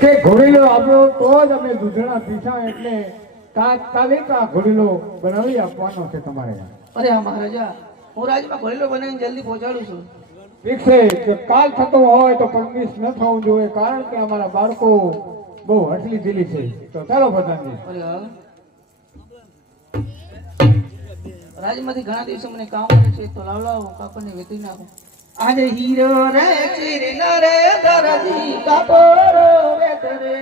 કે ઘોડીલો આપણો તો જ અમે દૂધણા પીછા એટલે તાત્કાલિક આ ઘોડીલો બનાવી આપવાનો છે તમારે. અરે હા મહારાજા, હું રાજમાં ઘોડીલો બનાવીને જલ્દી પહોંચાડું છું. ઠીક છે કે કાલ થતો હોય તો પરમિસ ન થવું જોઈએ, કારણ કે અમારા બાળકો બહુ હટલી દિલી છે. તો ચાલો પ્રધાનજી. અરે હા, રાજમાંથી ઘણા દિવસો મને કામ કરે છે, તો લાવ લાવ કાપડને વેચી નાખું. આજે હીરો રે ચીરી રે દરજી કાપડો વેચ રે.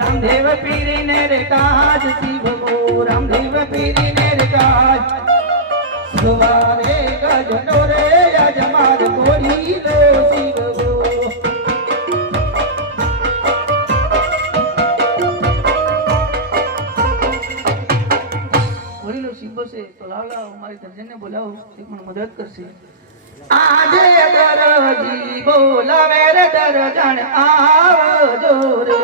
રામદેવ પીરી ને રે કાજ શિવો, રામદેવ પીરી ને રે કાજ સવારે ગજનો રે યજમાન કોરી લો શિવો. કોરી લો શિવો છે તો લાવ લાવ મારી દર્જનને બોલાવો, તે પણ મદદ કરશે. આજે દરજી બોલાવે રે દરજણ આવજો રે.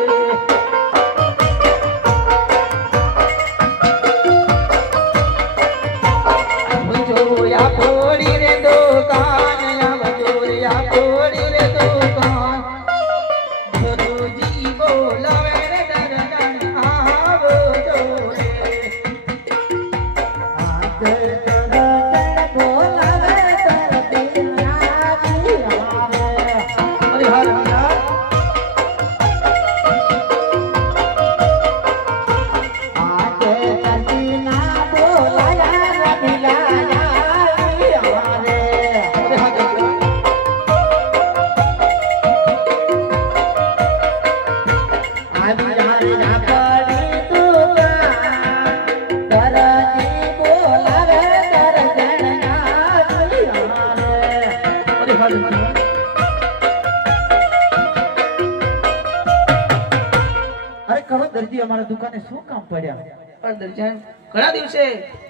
અરે કરો દરજી, અમારા દુકાને શું કામ પડ્યા? અરે દરજાન, ઘણા દિવસે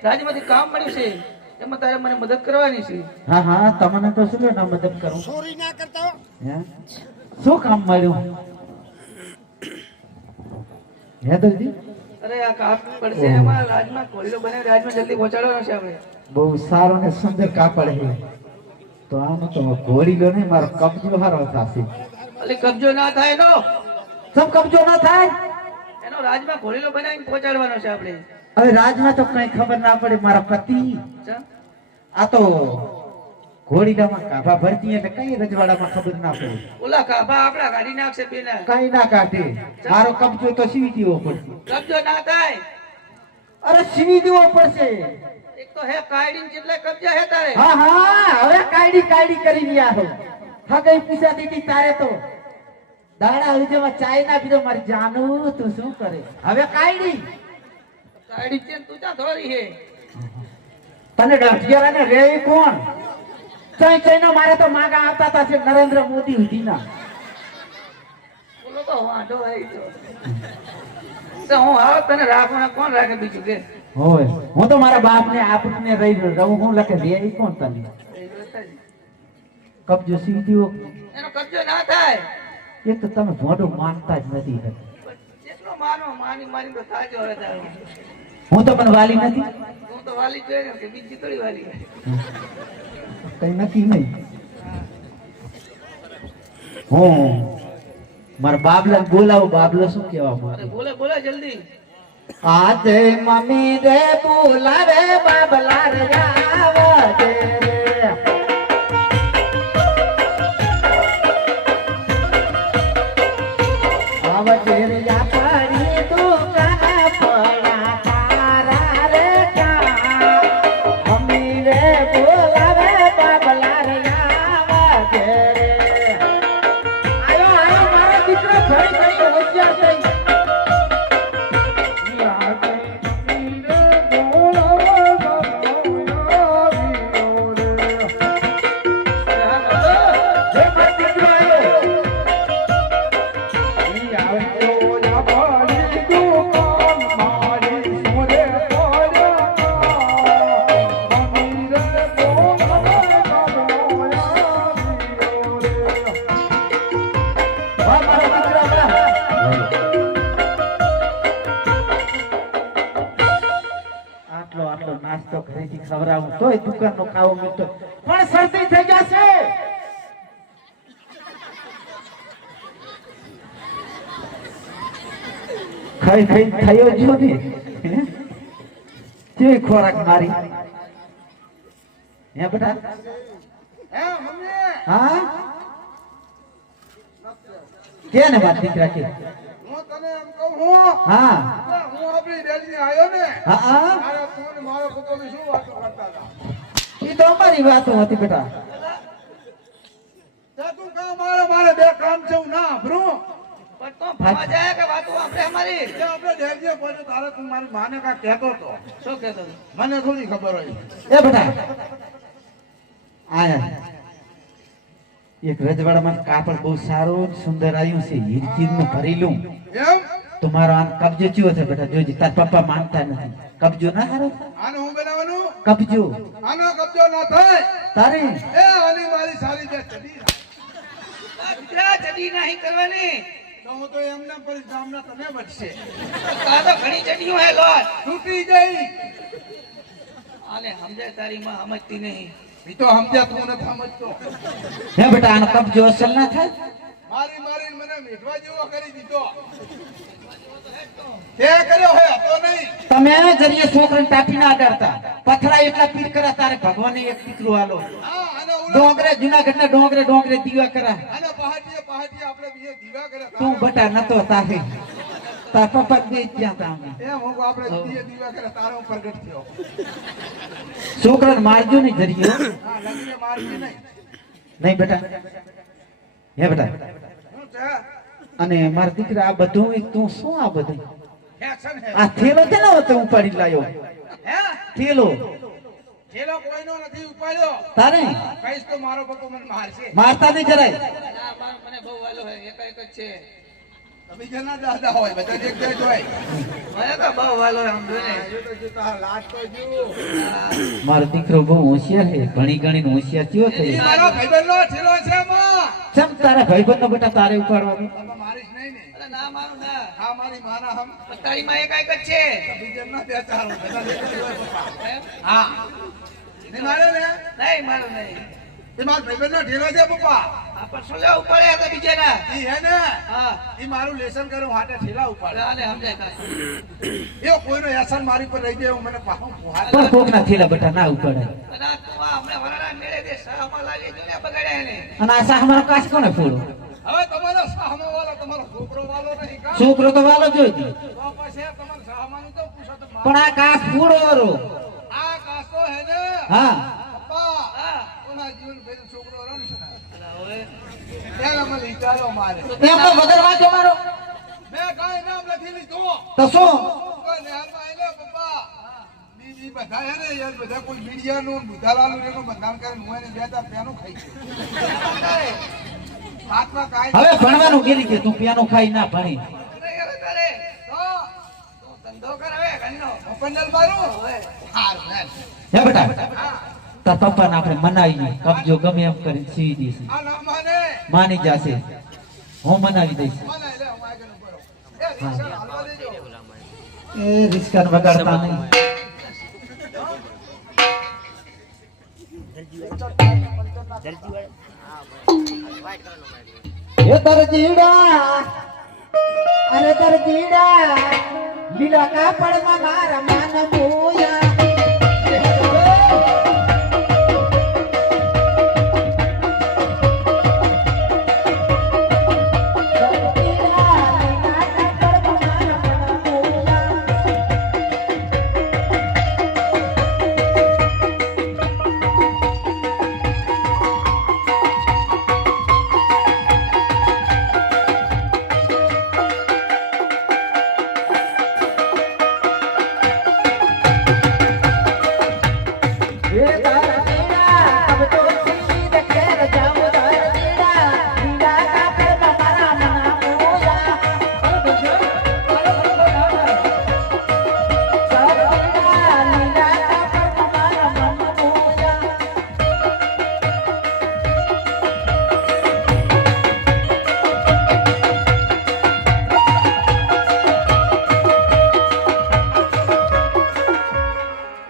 રાજમાંથી કામ મળ્યું છે, એમાં તારે મને મદદ કરવાની છે. હા હા, તમને તો શું ના મદદ કરું? ચોરી ના કરતા. હે શું કામ મળ્યું હે દરજી? અરે આ કાપ પડશે, એમાં રાજમાં ઘોડીલો બનાવી રાજમાં જલ્દી પહોંચાડવાનો છે આપણે. બહુ સારો ને સુંદર કાપડ છે. તો આનો તો ઘોડીલો નહીં, મારો કબજો હારો થશે. એટલે કબજો ના થાય એનો, સબ કબજો ના થાય એનો રાજમાં ઘોડીલો બનાવીને પહોંચાડવાનો છે આપણે. હવે રાજમાં તો કઈ ખબર ના પડે. મારા પતિ ચા? આ તો ઘોડીલામાં કાભા ભરતી એટલે કઈ રજવાડામાં ખબર ના પડે. ઓલા કાભા આપડા કાઢી નાખશે પેલા. કઈ ના કાઢે. મારો કબજો તો સીવી દેવો પડશે. કબજો ના થાય. અરે સીવી દેવો પડશે. એક તો હે કાયડીન જેટલે કબજા હે તારે. હા હા, હવે કાયડી કરી રહ્યા હો. હા કઈ પૂછા દીધી તારે તો દાડા ઉજેમાં ચાય ના પીધો. મારી જાનું તું શું કરે? હવે કાયડી કાયડી તું ક્યાં ધોરી હે? તને ડઢિયારા ને રે કોણ? ચઈ ચઈ નો મારે તો માગા આવતા હતા છે નરેન્દ્ર મોદી ઉધીના. બોલો તો વાંધો આવી ગયો. તો હું આવ તને રાખવાના કોણ રાખે બીજું કે? હોય હું તો મારા બાપ ને આપને રહી રહું. હું લખે રે કોણ તને? કબજો સીધો એનો કબજો ના થાય. એ તો તમે મોઢું માનતા જ નથી. જેટલો માનો માની માની તો થાજો હવે તારો. હું તો પણ વાલી નથી. હું તો વાલી જોઈ ને કે બીજી થોડી વાલી હોય. કઈ નક્કી નહીં. હું મારા બાબલા બોલાવું. બાબલો શું કેવા માંગે? અરે બોલે બોલે જલ્દી. આજે મમ્મી રે બોલાવે બાબલા રે આવજે રે. આવજે રે યાપારી દુકાન પડ્યા તારા રે કા. મમ્મી રે બોલાવે બાબલા રે આવજે રે. આયો આયો મારો દીકરો ફરી ફરી હોશિયાર થઈ. ભાઈથી ખવડાવું તોય દુકાનનો ખાવો મળતો પણ શરદી થઈ જશે. ખાઈ ખાઈ થયો જો ને જે ખોરાક મારી હે બેટા હે મમ્મી હા કે ને વાત દીકરા કે હું તને એમ કહું હું હા હું આપણી રેલી આવ્યો ને હા હા મારા તું ને મારો પુત્રની શું વાતો કરતા હતા એ તો અમારી વાતો હતી બેટા. તે તું કહે મારે બે કામ છે હું ના ભરું પણ તો ભવા જાય કે વાતો આપણે અમારી તે આપણે ડેરજે પડે તારે તું મારી માને કા કહેતો તો શું કહેતો હતો? મને થોડી ખબર હોય એ બેટા આયા એક રજવાડામાં કાપડ બહુ સારું સુંદર આવ્યું છે હીરનું ભરેલું એમ તમારો આ કબજો ચિયો છે બેટા જોજે તાર પપ્પા માનતા નથી કબજો ના હારો આને હું બનાવવાનું કબજો આનો કબજો ના થાય તારે એ આની મારી સારી જે ચડી દીકરા ચડી નહીં કરવાની તો હું તો એમને પર જામના તને બચશે આ તો ઘણી ચડીઓ હે લોટ તૂટી જઈ આને સમજે તારી માં સમજતી નહીં ઈ તો સમજ્યા તું નથી સમજતો હે બેટા આનો કબજો અસલ ના થાય મારી મને મેઠવા જેવો કરી દીધો કે કર્યો હે તો નહીં તમે જરીએ છોકરાને ટાટી ના અડાડતા પથરા એટલા પીર કરા તારે ભગવાને એક દીકરો આલો હા અને ઓલા ડોંગરે જુનાગઢના ડોંગરે દીવા કરા અને પહાટીએ આપણે બીજે દીવા કરે તું બટા નતો તારે તાર પપ્પા બે જ્યાં તા અમે એમ હું કહું આપણે બીજે દીવા કરે તારો પ્રગટ થયો છોકરાને મારજો નહીં જરીએ હા લગીને મારતી નહીં નહીં બેટા હે બેટા હું છે અને મારા દીકરા આ બધું તું શું આ બધું એક્શન હે આ થેલો તેનો હતો ઉપાડી લાયો હે થેલો જેલો કોઈનો નથી ઉપાડ્યો તારે કઈશ તો મારો પપ્પો મને મારશે મારતા નહીં જરાય ના મને બહુ વાલો હે એક જ છે તમે જેના દાદા હોય બધા એક જ હોય મને તો બહુ વાલો હે સમજો ને જો તો લાટ તો જો મારો દીકરો બહુ હોશિયાર છે ભણી ગણીને હોશિયાર થયો ઈ થઈ મારો ભાઈબંધનો ઠેલો છે માં ચમ તારા ભાઈબંધનો બેટા તારે ઉપાડવાનું તમે મારીશ નહીં ને અરે ના મારું ના હા મારી માના હમ પણ તારી માં એક જ છે બીજે ના બે ચાર બધા એક જ હોય પપ્પા એમ? હા નહીં મારે ને નહીં મારું નહીં એ મારો ભાઈબંધનો ઠેલો છે પપ્પા આ પણ સોજા ઉપાડે તો બીજે ના ઈ હે ને હા ઈ મારું લેસન કરું હાટે ઠેલા ઉપાડે આને સમજાય કાંઈ. એ કોઈનો એહસાન મારી પર રહી જાય એવું મને પાછું ફુહાર પણ કોકના થેલા બેટા ના ઉપાડાય અને આ તું આ હમણાં વરાણા મેળે દે શાહમાં લાવી જો ને બગાડ્યા એને અને આ સા અમારો કાચ કોને ફોડો હવે તમારો સાહમો વાળો તમારો છોકરો વાળો નહીં કા છોકરો તો વાલો જોઈ તો પછી તમારો સાહમાનું તો પૂછો તો પણ આ કાચ ફોડો વાળો આ કાસો હે ને હા પપ્પા હા ઓના જીવન ભેર છોકરો રમશે ને અલા હવે ત્યારે મને વિચારો મારે એમનો વગર વાંચો મારો મેં કાંઈ નામ લખી લીધું તો શું કોઈ નેહાલમાં આયલા પપ્પા બીજી બધા હે ને યાર બધા કોઈ મીડિયાનું બુધાલાલનું એનું બંધાણ કરીને હું એને બે ચાર પેનું ખાઈ ગયો હાથમાં કાંઈ હવે ભણવાનું ગેલી કે તું પિયાનો ખાઈ ના ભણી નહીં હવે તારે તો તું ધંધો કર હવે ઘરનો પંડલ મારું હવે હારું ને હે બેટા હા તાર પપ્પાને આપણે મનાવીએ કબજો ગમે એમ કરીને સીવી દઈશું આ ના માને માની જશે હું મનાવી દઈશ મને લે હું આગળ ઉભો રહું એ રિક્ષા હાલવા દેજો એ રિસ્કાને બગાડતા નહીં એ દરજીડા અરે દરજીડા લીલા કાપડમાં મારા માન મોયા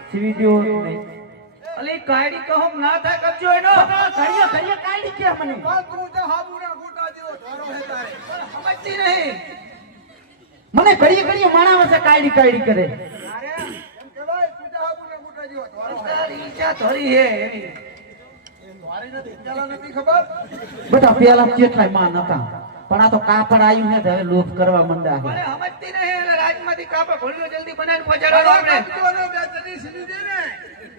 સીવી દો નહીં અલી કાયડી કહો ના થાય કબજો એનો કરીએ કાઢી કે મને પણ તું તો હાબુના ગોટા જેવો ધોરો હે તારે. સમજતી નહીં મને ઘડીએ માણા વસે કાઢી કરે અરે એમ કહેવાય તું તો હાબુના ગોટા જેવો ધોરો હે. તારી ઈચ્છા થોડી હે એની એ ધોરી નથી પેલા નથી ખબર. બેટા પેલા કેટલાય માં નતા પણ આ તો કાપડ આવ્યું ને તો હવે લોભ કરવા મંડા મને સમજતી નહીં એટલે રાજમાંથી કાપા ઘોડીઓ જલ્દી બનાવીને પહોંચાડો આપણે કાપતોને બે ચટણી સીધી દે ને.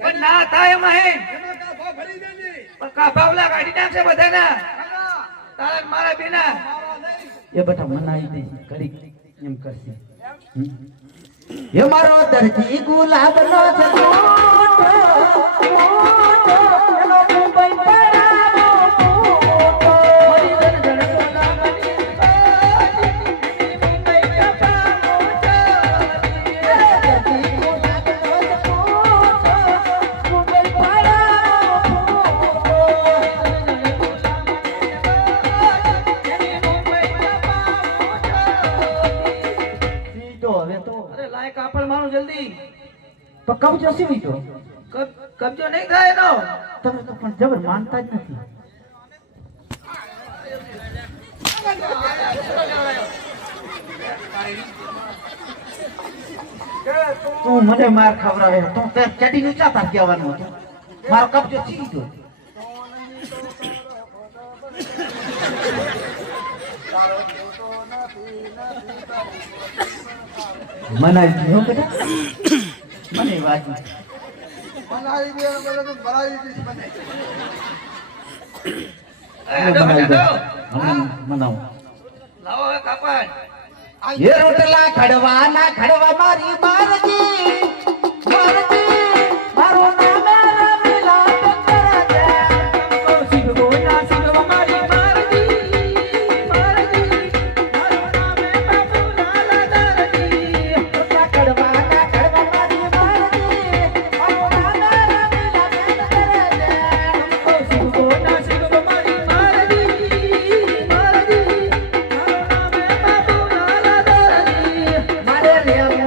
પણ ના થાય એમાં હે એમાં કાપા ભરી દેજે. પણ કાફાવલા કાઢી નાખશે બધાના ખાના. તારા ને મારા બેના મારા નહીં. એ બેટા મનાઈ દે ઘડી એમ કરશે એ મારો દરજી ગુલાબ નો હવે તો અરે લાય કાપડ મારું જલ્દી તો કબજો સીવી તો કબજો નહીં થાય એનો તમે તો પણ જબર માનતા જ નથી તું મને માર ખવડાવે તું તે ચડી નું ચા તાર કહેવાનું હતું મારો કબજો સીવી દો મનાઈ ગયો બેટા મને વાત બનાવી દે એટલે તો ભરાવી દઈશ મને. મનાવ લાવો હવે કાપડ એ રોટલા ખડવા મારી મારજી મારો નામ રમીલા પંકરા શિવગો ના શિવવા મારી મારજી મારું નામ બાબુલાલ દારજી રોટલા ખડવા મારી મારજી મારો નામ રમીલા પંકરા શિવગો ના શિવવા મારી મારજી મારું નામ બાબુલાલ દારજી મારે રેવું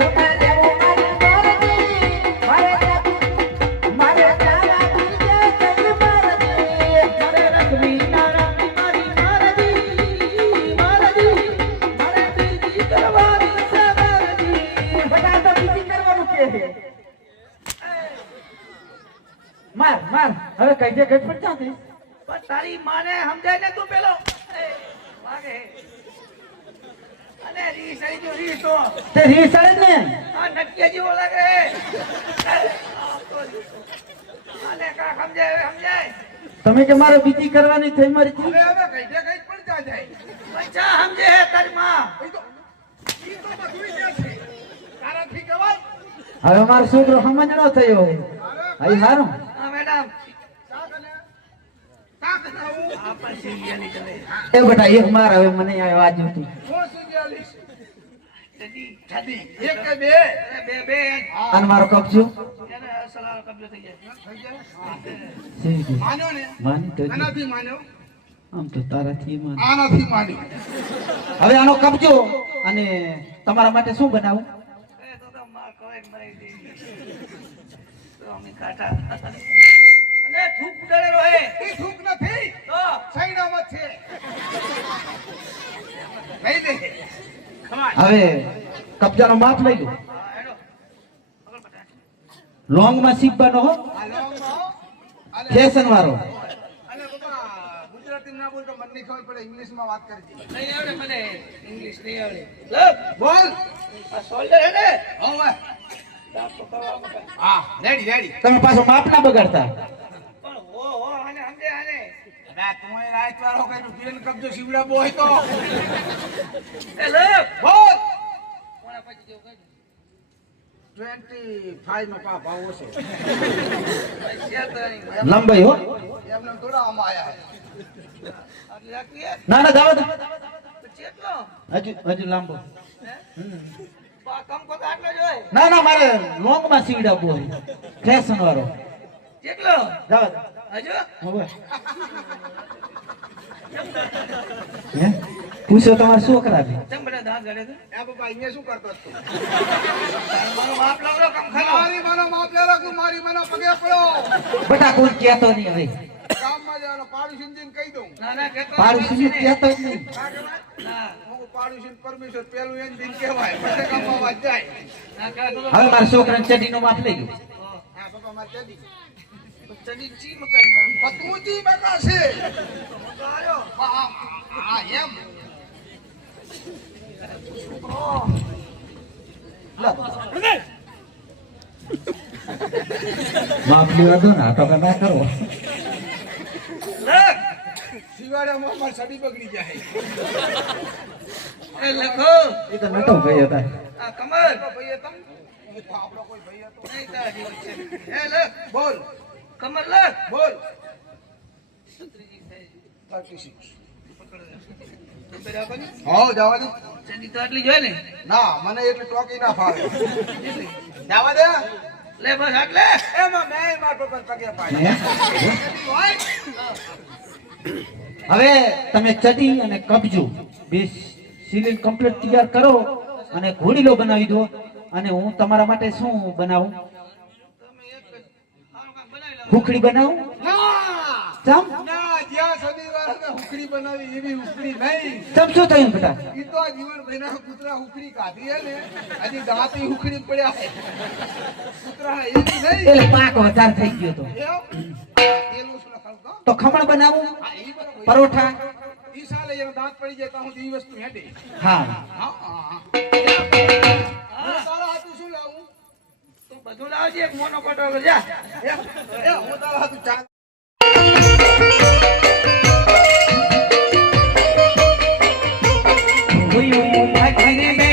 મારે તારા બીજે કઈ મારજી મારે રખવી નારામી મારી મારે બીજી કરવાની છે મારજી બધા તો બીજી કરવાનું કે છે માર હવે કઈ જે ગટ પડતા હતી પણ તારી માને સમજાય ને તું પેલો એ, વાગે અને રીસ આવી ગયો રીસ તો તે રીસળ ને આ નટકિયા જેવો લાગે આને કા સમજાય તમે કે મારે બીજી કરવાની થઈ મારી હવે હવે કઈ દે કઈ પણ જા જાય. પૈસા સમજે હે તારી માં ઈ તો બધુંય જે છે. તારાથી કહેવાય. હવે મારો છોકરો સમજણો થયો હઈ હારું હા મેડમ શાક અને શાક ખાવું. આ પણ સિરિયલી ચલે એ બેટા એક માર હવે મને આ વાત હતી હું સિરિયાલી છું. જદી છાતી. એક કે બે? બે અને મારો કબજો એને સલાહ કબજો થઈ જાય થઈ જાય? સીવી દે. માન્યો ને? માની તો જી. આનાથી માન્યો? આમ તો તારાથી માન આનાથી માન્યો. હવે આનો કબજો અને તમારા માટે શું બનાવું એ તો માર કવાય મરાઈ દે તો અમે કાટા અને થૂક ઉડાડેલો હે ઈ થૂક નથી. તો સૈનામાં છે. લઈ લે. ખમાય. હવે કબજાનો માપ લઈ લો હા, હેડો પકડ પટા લોંગ માં સીવવાનો હો આ લોંગમાં અને ફેશન વાળો અને બાબા ગુજરાતી ના બોલતો મને નહીં ખબર પડે ઇંગ્લિશમાં વાત કરજે. નહીં આવડે મને ઇંગ્લિશ નહીં આવડે લવ બોલ. આ શોલ્ડર હે ને હવે દાંત પકડવા માટે. હા રેડી રેડી. તમે પાછો માપ ના બગાડતા પણ હો આને સમજે આને અરે તું એ રાત વાળો કઈ પીન કબજો શિવડા બોય તો એ લવ બોલ. કોણા પછી જેવું કહી 25 નો પા ભાવ ઓછો. શેર કરવાની લંબાઈ હો એમને થોડા આમાં આયા છે. આટલી રાખવી હે ના ના જાવ દો. તો ચેટલો હજુ લાંબો હે બા કમ કો આટલો જ હોય ના ના મારે લોંગ માં સીવડાવવો હોય ફેશન વાળો ચેટલો જાવ દો. હજુ હવે હે પૂછો તમારા છોકરા ને ચમ બધા દાંત ગળે છે એ બાપા અહીંયા શું કરતો હતો? મારો બાપ લાવરો કમ ખાલો મારી માનો માપ લેલો કે મારી માનો પગે પડો. બેટા કોઈ કહેતો નહીં હવે ગામમાં જવાનો પાડોશીને કહી દઉં. ના ના કેતો પાડોશી કહેતો જ નહીં ના કહેવાય? ના હું પાડોશીને પરમેશ્વર પેલું એને દિન કહેવાય. પછી ગામમાં અવાજ જાય. ના કહેતો હવે મારા છોકરાને ચડીનો માપ લઈ ગયો હા બાપા મારે જડી. ચડી ચી મકાઈ માં પતુજી બકાશે. આયો. હા એમ. માપ લેવા દો ને તો ના કરો શિવાડામાં મારી સડી બગડી જાય. એ લખો એ તો નતો ભાઈ હતા આ કમર ભાઈ તમ એ તો આપણો કોઈ ભાઈ હતો. નહીં તારી વચ્ચે એ લખ બોલ કમર લખ બોલ. 36. તો રાખો ને હા જવા દે. ચડી તો આટલી જોઈએ ને ના મને એટલે ટોકી ના ફાવે. જવા દે. લે બસ આટલે એમાં મેં મારા પપ્પાને પગે હે? પાડ્યા. હવે તમે ચડી અને કબજો બે સીલિંગ કમ્પ્લીટ તૈયાર કરો અને ઘોડીલો બનાવી દો અને હું તમારા માટે શું બનાવું તમે એક સારું કામ બનાવી લાવો હુખડી બનાવું ના ચમ ના જ્યાં સુધી વાળાને હુકડી બનાવી એવી હુકડી નહીં. ચમ શું થયું બેટા ઈ તો આ જીવન ભઈના કૂતરા હુકડી કાઢી હે ને હજી દાંતી હુકડી પડ્યા હે. કૂતરા એવી નહીં. એટલે પાક વધાર થઈ ગયો તો એમ? એનું શું લખાવું તો? તો ખમણ બનાવું હા, ઈ બરાબર. પરોઠા ઈ સાલે એનો દાંત પડી જાય તો હું ઈ વસ્તુ હેડે. હા હા, હા, હા. હું તારા હાથું શું લાવું? તું બધું લાવજે એક મોનો પટો જા હું તારા હાથું ચા હુયું ભાગીને બે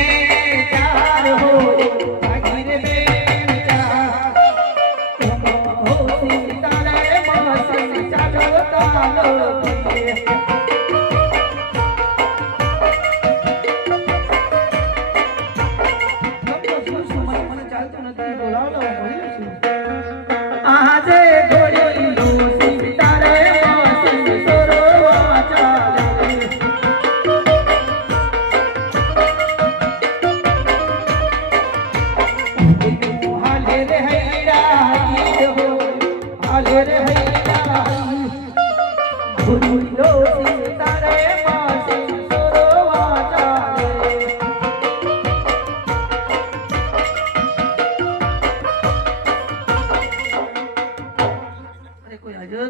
ચાર હો ભાગીને બે ચાર હો સીતારે માસન ચાલો તાલો આજે ઘોડી સીતારે માસન સોરવા ચાલે હાલે રે હૈરા હો હાલે રે હૈરા ગુરુલો સીતારે માસી સોરવા ચાલે અરે કોઈ હાજર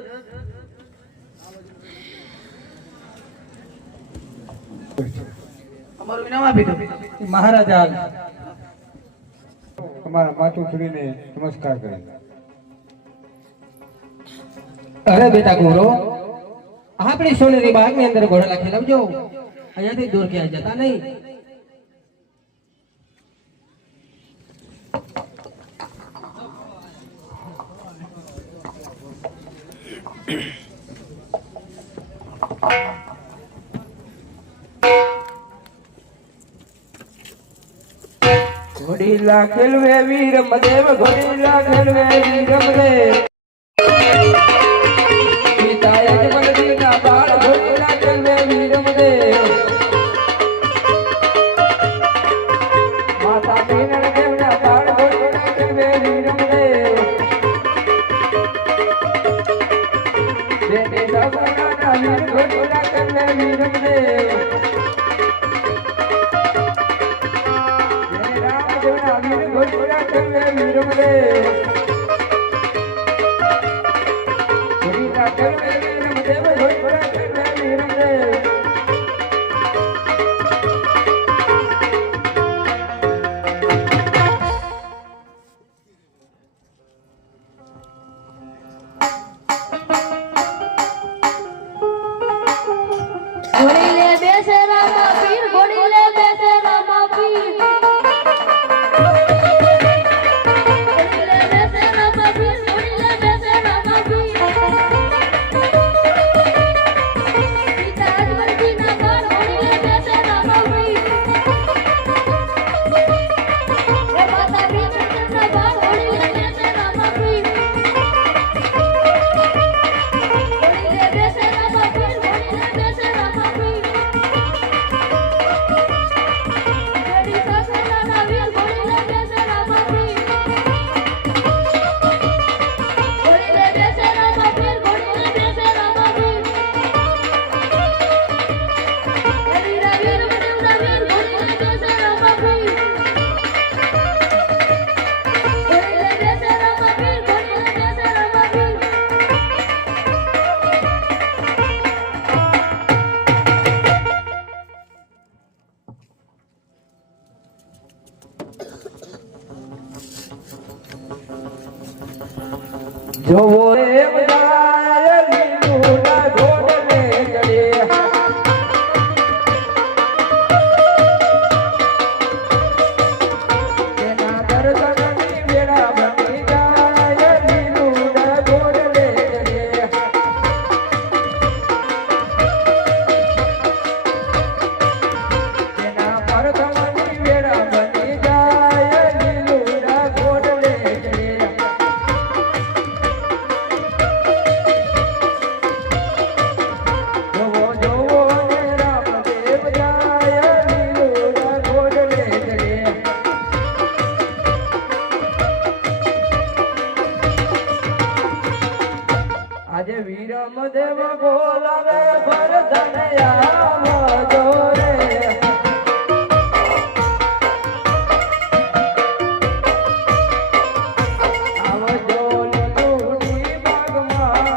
અમારું ઇનામ આપી દો મહારાજા તમારા માથું છોડીને નમસ્કાર કરે. અરે બેટા ગોરો આપણી સોનેરી બાગની અંદર ઘોડા ખેલાવજો અહીંયાથી દૂર ક્યાંય જતા નહીં ઘોડીલા ખેલવે વીર મદેવ ઘોડીલા ખેલવે વીર મદેવ પિતાએ જ બલદીના બાળ ઘોડીલા ખેલવે વીર મદેવ માતા પીનળ દેવના બાળ ઘોડીલા ખેલવે વીર મદેવ બેટે સગુણાના વીર ઘોડીલા ખેલવે વીર મદેવ ઘોડીલા ખેલવે વીર મદેવ ઘોડીલા ખેલવે વીર મદેવ ઘોડીલા ખેલવે વીર મદેવ ઘોડીલે બેસે રામા પીર ઘોડીલે બેસે રામા પીર ઘોડીલે બેસે રામા પીર ઘોડીલે બેસે રામા પીર પિતા અજમલજીના બાળ ઘોડીલે બેસે રામા પીર એ માતા પીરના બાળ ઘોડીલે બેસે રામા પીર ઘોડીલે બેસે રામા પીર ઘોડીલે બેસે રામા પીર દેવ જાય લીલું ના ઘોડલે ચડે તેના દર્શનની વેળા બની જાય લીલું ના ઘોડલે ચડે તેના પરથમની વેળા બની જાય લીલું ના ઘોડલે ચડે જોવો જોવો ને રામદેવ જાય લીલું ના ઘોડલે ચડે આજે વીરમદેવ બોલાવે ભરતનયા જોરે આવજો લીલુની બાગમાં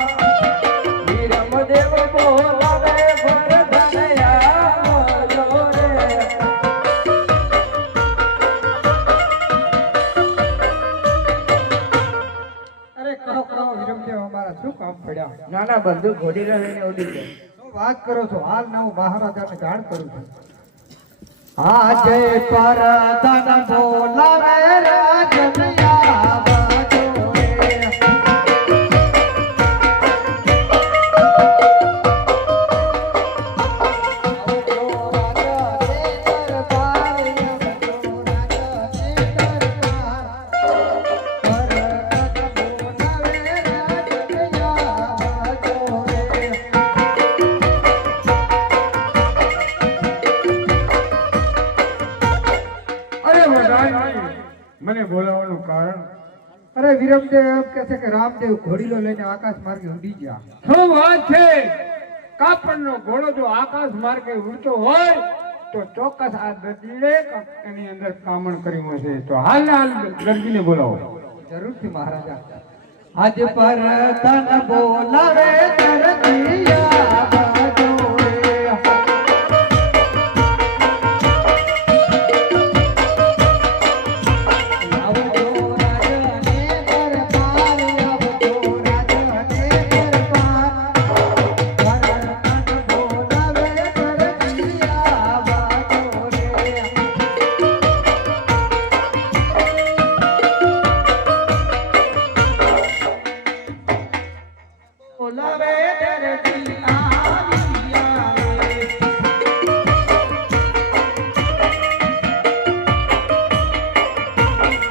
વીરમદેવ બોલાવે ભરતનયા જોરે અરે કહો કહો વિરમદેવ અમારા શું કામ પડ્યા નાના બંધુ ઘોડી લઈને ઉડી ગયો શું વાત કરો છો હાલ ના હું મહારાજાને જાણ કરું છું આજે પરતન બોલાવે રાજનયા બાજો રે અરે વરદાનજી મને બોલાવવાનું કારણ અરે વિરમદેવ એમ કહે છે કે રામદેવ ઘોડીલો લઈને આકાશ માર્ગે ઉડી ગયા શું વાત છે કાપડનો ઘોડો જો આકાશ માર્ગે ઉડતો હોય તો ચોક્કસ આ દર્દીને એની અંદર કામણ કર્યું હશે તો હાલ ને હાલ દર્દીને બોલાવો જરૂરથી મહારાજા આજ પરતન બોલાવે ધરતીયા બાજો રે આવજો રાજને દરબાર આવજો રાજને દરબાર પરતન બોલાવે ધરતીયા બાજો રે બોલાવે ધરતી આવિયા રે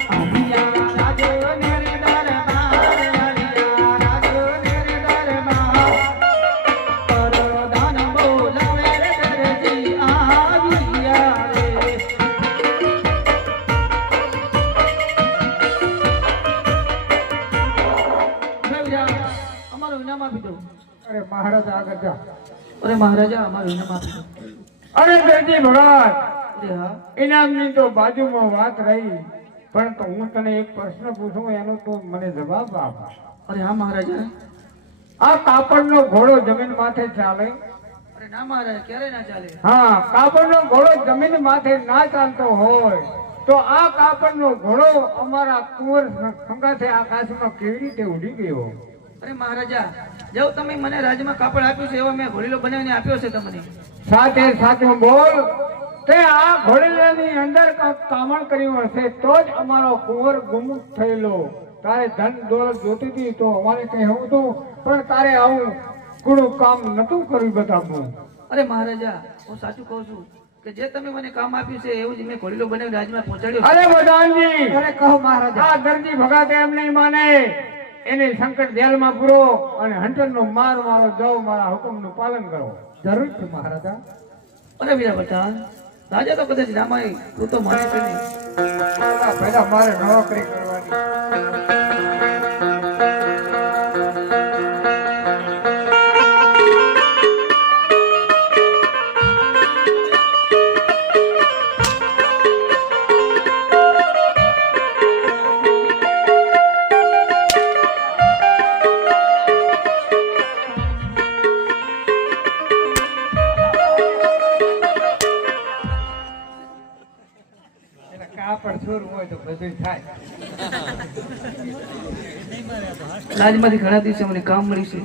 આવિયા રાજો ને દરબાર આવિયા રાજો ને દરબાર પરદાન બોલાવે ધરતી આવિયા રે અમારું ઇનામ આપી દો અરે મહારાજા આગળ જા અરે મહારાજા અમારું ઇનામ આપી દો અરે દર્દી ભગવાન અરે હા ઇનામની તો બાજુમાં વાત રહી પણ તો હું તને એક પ્રશ્ન પૂછું એનો તો મને જવાબ આપ અરે હા મહારાજા આ કાપડનો ઘોડો જમીન માથે ચાલે અરે ના મહારાજા ક્યારે ના ચાલે હા કાપડનો ઘોડો જમીન માથે ના ચાલતો હોય તો આ કાપડનો ઘોડો અમારા કુંવર સંગાથે આકાશમાં કેવી રીતે ઉડી ગયો અરે મહારાજા જેવું તમે મને રાજ્યમાં કાપડ આપ્યું છે એવો મેં ઘોડીલો બનાવીને આપ્યો છે તમને સાથે સાચું બોલ તે આ ઘોડીલાની અંદર કાંઈક કામણ કર્યું હશે તો જ અમારો કુંવર ગુમ થયેલો તારે ધન દોલત જોતી હતી તો અમારે કઈ હતું પણ તારે આવું કુડું કામ નતું કર્યું બતાવવું અરે મહારાજા હું સાચું કહું છું કે જે તમે મને કામ આપ્યું છે એવું જ મેં ઘોડીલો બનાવીને રાજ્યમાં પહોંચાડ્યો છે. અરે બધાનજી અરે કહો મહારાજા આ દરજી ભગાતે એમ નહીં માને એને સંકટ જેલમાં પૂરો અને હંટરનો માર મારો જાઓ મારા હુકમનું પાલન કરો જરૂરથી મહારાજા અરે વીરા બટા રાજા તો કદાચ નામાય તું તો માને છે નહીં પહેલા મારે નોકરી કરવાની કાપડ છોરું હોય તો બધું થાય રાજમાંથી ઘણા દિવસે મને કામ મળ્યું છે.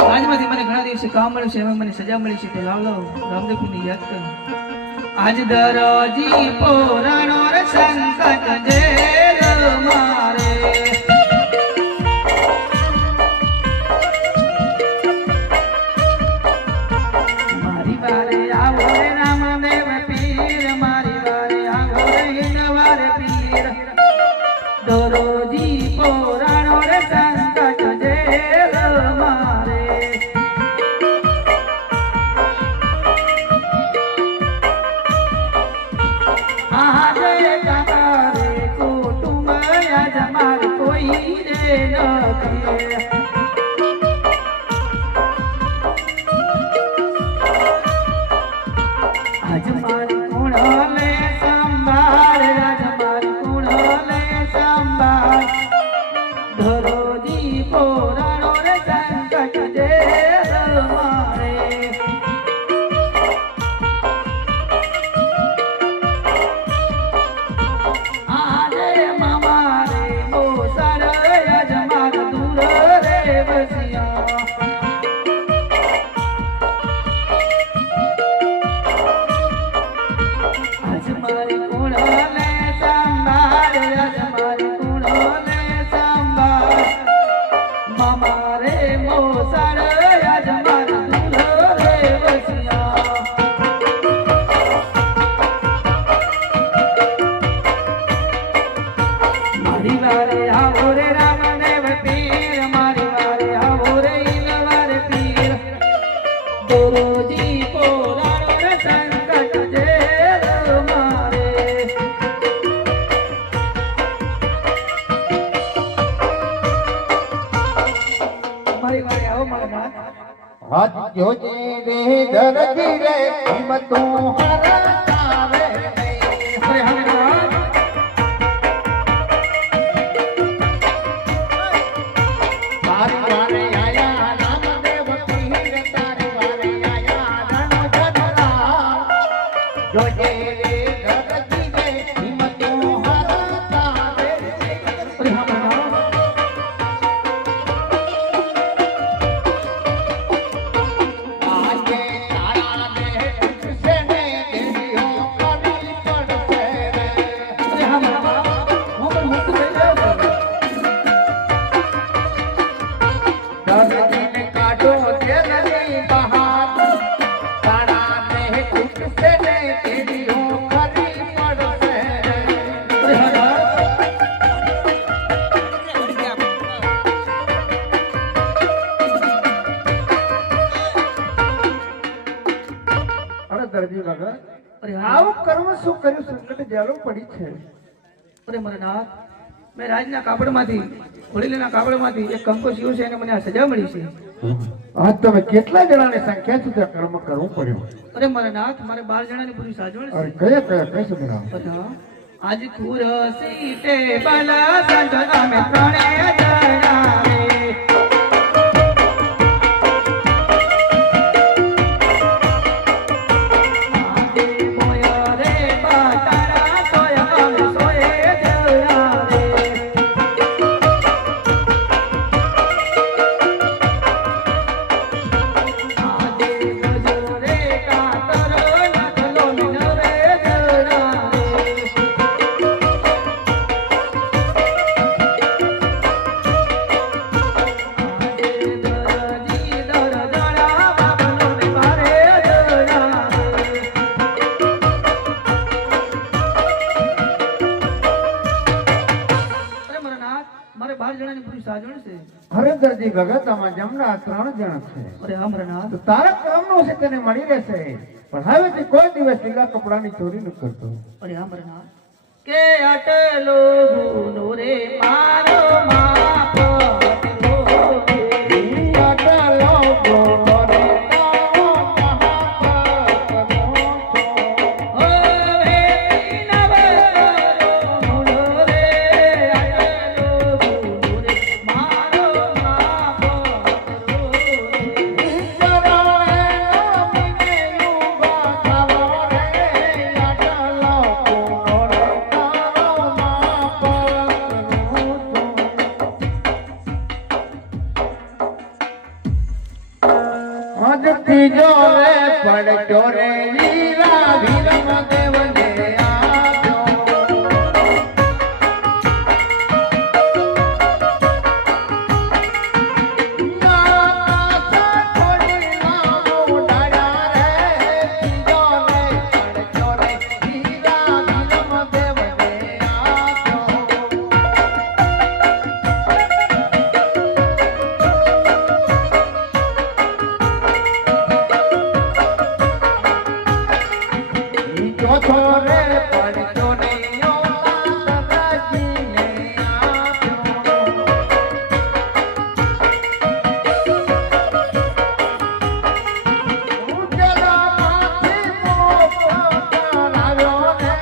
રાજમાંથી મને ઘણા દિવસે કામ મળ્યું છે, એમાં મને સજા મળી છે. તો લાવ રામદેવને યાદ કર. આજ દરજી પોરાણો રે સંકટ જેલ મારે, મારી વારે આવો રે રામદેવ પીર, મારી વારે આવો રે હિંદવાર પીર. દરજી પોરાણો રે સંકટ જેલ મારે, હાથ જોજે રે દરજી રે હિંમતું હરતા રે નહીં. હરે હરે રામ. તારી વારે આયા રામદેવ પીર, તારી વારે આયા રણજનરામ. જોજે રે દરજી રે હિંમતું હરતા રે નહીં. હરે હરે રામ. દરજી વગર આવું કર્મ શું કર્યું, સંકટ જેલો પડી છે. અરે મારા નાથ, મેં રાજના કાપડમાંથી હોળીના કાપડમાંથી એક કંકો સીવ્યો છે અને મને આ સજા મળી છે. આજ તમે કેટલા જણાની સંખ્યા સુધી કર્મ કરવું પડ્યું? અરે મારા નાથ, મારે 12 જણાની પૂરી સાજવણ અરે છે. કયા કૈસે બનાવ? બધા આજ ખુરસી ટેબલ સંત અમે ત્રણે જણા રે, અરે દરજી ભગત આમાં જમણા 3 જણ છે. અરે હા મારા નાથ, તો તારા કર્મનો છે તેને મળી રહેશે, પણ હવેથી કોઈ દિવસ લીલા કપડાની ચોરી ન કરતો. અરે હા મારા નાથ, કે આટલો ગુનો રે મારો માફ આટલો ગુનો રે તારો અનથી જો રે પડ્યો રે વીરા વિરમ દેવને આપ્યો ચોથો રે પડ્યો ને ઓલા સદાજીને આપ્યો ઉજલા માથે મોપા લાવ્યો ને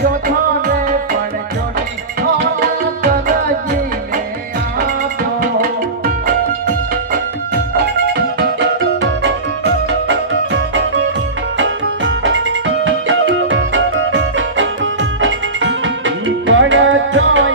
ચોથો રે પડ્યો ને ઓલા સદાજીને આપ્યો પડ્યો